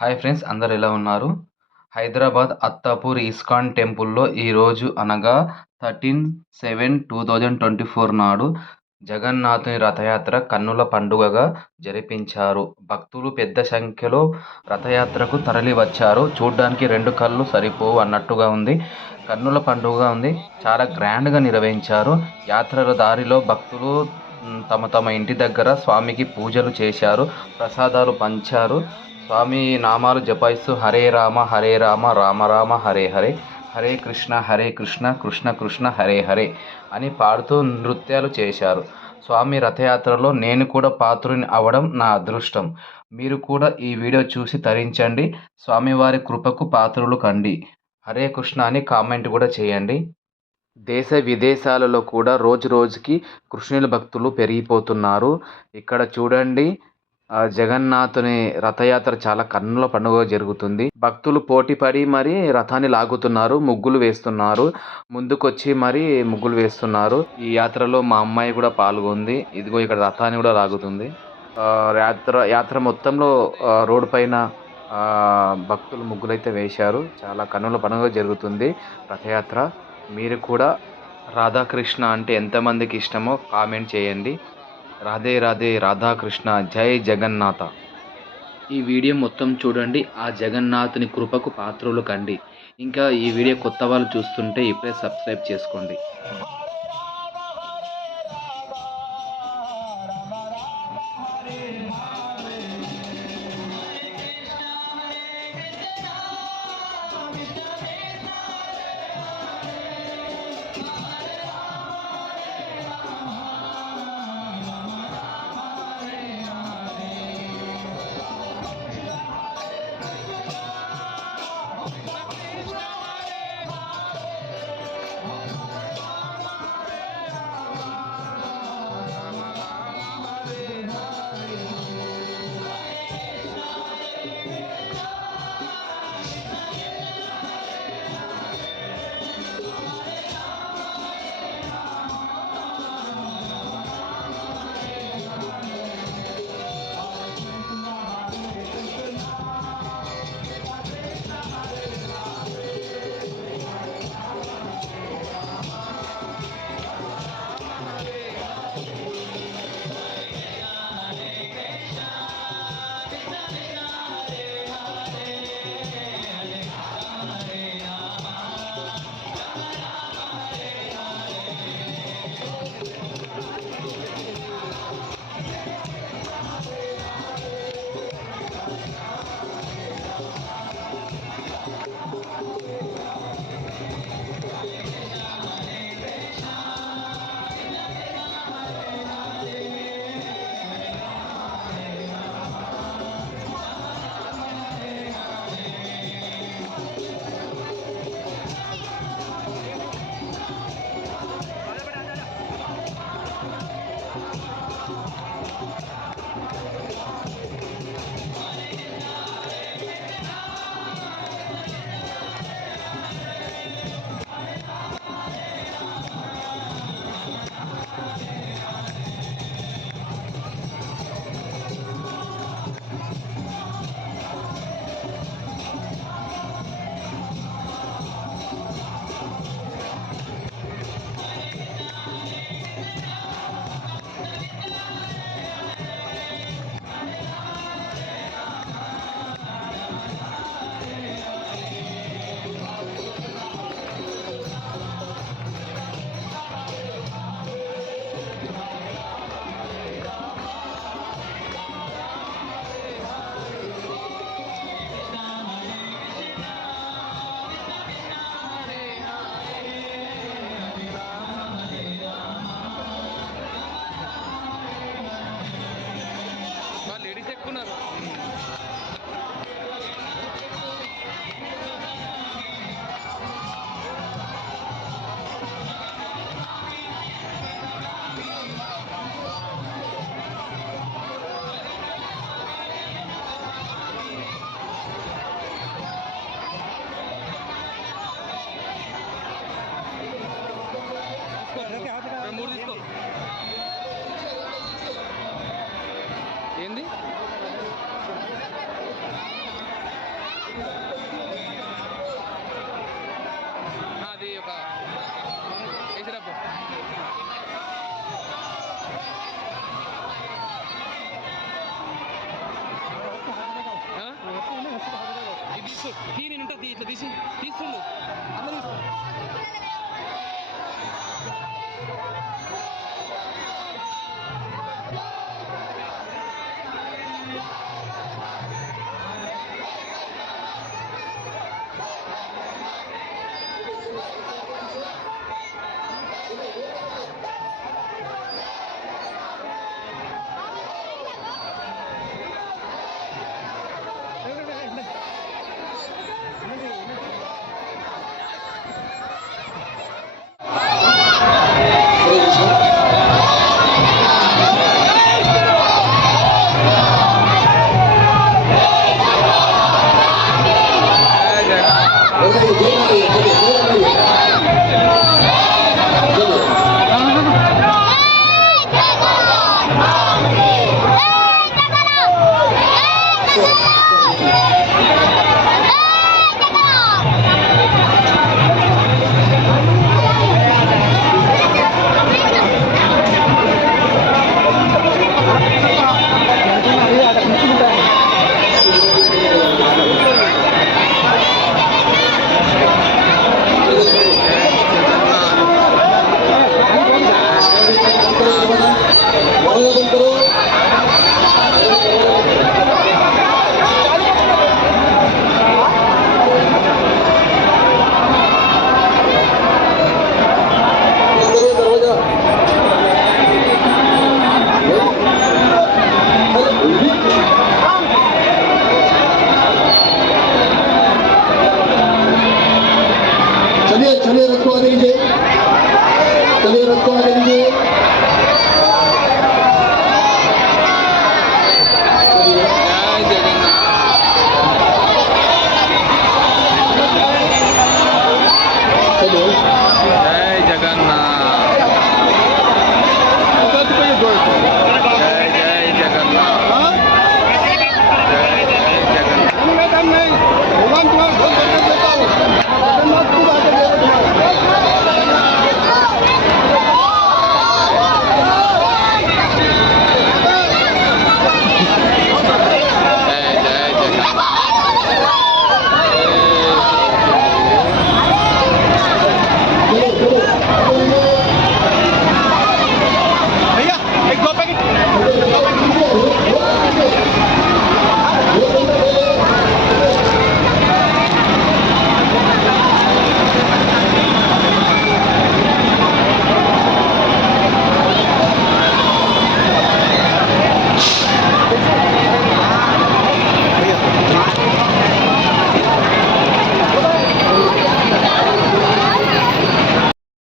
Hi friends, అందరు ఎలా ఉన్నారు? హైదరాబాద్ అత్తాపూర్ ఇస్కాన్ టెంపుల్‌లో ఈరోజు అనగా 13/7/2024 నాడు జగన్నాథుని రథయాత్ర కన్నుల పండుగగా జరిపించారు. భక్తులు పెద్ద సంఖ్యలో రథయాత్రకు తరలివచ్చారు. చూడ్డానికి 2 కళ్ళు సరిపోవు అన్నట్టుగా ఉంది. కన్నుల పండుగగా ఉంది. చాలా గ్రాండ్‌గా నిర్వహించారు. యాత్రల దారిలో భక్తులు తమ తమ ఇంటి దగ్గర స్వామికి పూజలు చేశారు. ప్రసాదాలు పంచారు. స్వామి నామాలు జపాయిస్తూ హరే రామ రామ రామ హరే హరే, హరే కృష్ణ కృష్ణ కృష్ణ హరే హరే అని పాడుతూ నృత్యాలు చేశారు. స్వామి రథయాత్రలో నేను కూడా పాత్రుని అవ్వడం నా అదృష్టం. మీరు కూడా ఈ వీడియో చూసి తరించండి. స్వామివారి కృపకు పాత్రులు కండి. హరే కృష్ణ అని కామెంట్ కూడా చేయండి. దేశ విదేశాలలో కూడా రోజు రోజుకి కృష్ణుని భక్తులు పెరిగిపోతున్నారు. ఇక్కడ చూడండి, జగన్నాథుని రథయాత్ర చాలా కన్నుల పండుగ జరుగుతుంది. భక్తులు పోటీపడి మరి రథాన్ని లాగుతున్నారు, ముగ్గులు వేస్తున్నారు. ముందుకొచ్చి మరి ముగ్గులు వేస్తున్నారు. ఈ యాత్రలో మా అమ్మాయి కూడా పాల్గొంది. ఇదిగో ఇక్కడ రథాన్ని కూడా లాగుతుంది. యాత్ర మొత్తంలో రోడ్డు పైన భక్తులు ముగ్గులైతే వేశారు. చాలా కన్నుల పండుగ జరుగుతుంది రథయాత్ర. మీరు కూడా రాధాకృష్ణ అంటే ఎంతమందికి ఇష్టమో కామెంట్ చేయండి. రాధే రాధే రాధాకృష్ణ, జై జగన్నాథ. ఈ వీడియో మొత్తం చూడండి. ఆ జగన్నాథుని కృపకు పాత్రులు కండి. ఇంకా ఈ వీడియో కొత్త వాళ్ళు చూస్తుంటే ఇప్పుడే సబ్స్క్రైబ్ చేసుకోండి. తీ నేను ఉంటా, తీ ఇట్లా తీసి